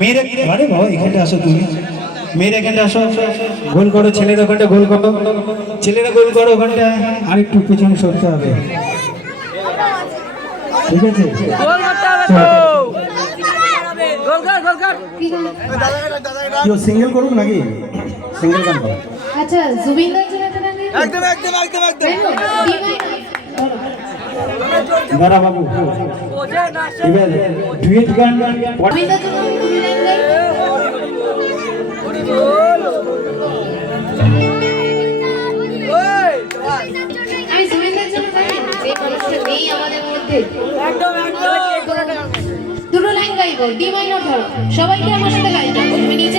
মেয়েরা আরে বাবা এখানটা আসো তুমি, মেয়েরা এখানটা আসো, গোল করো, ছেলেরা ওখানটা গোল করো, ছেলেরা গোল করো ওখানটা, আর একটু পেছনে সরতে হবে, ঠিক আছে? গোল করতে হবে তো, গোল কর গোল কর। কেউ সিঙ্গেল করুক নাকি? সিঙ্গেল গান করো। আচ্ছা জুবিনদার জন্য একটা গান গাইবো? একদম একদম একদম একদম। দাঁড়া বাবু, বোঝে না সে। এবার ডুয়েট গান জুবিনদার জন্য আমি দুটো লাইন গাই। হরি বল। ওই আমি জুবিনদার জন্য গাই, যে মানুষটা নেই আমাদের মধ্যে। একদম একদম। দুটো লাইন গাইবো, ডি মাইনর ধরো, সবাইকে আমার সাথে গাইতে হবে। তুমি নিচে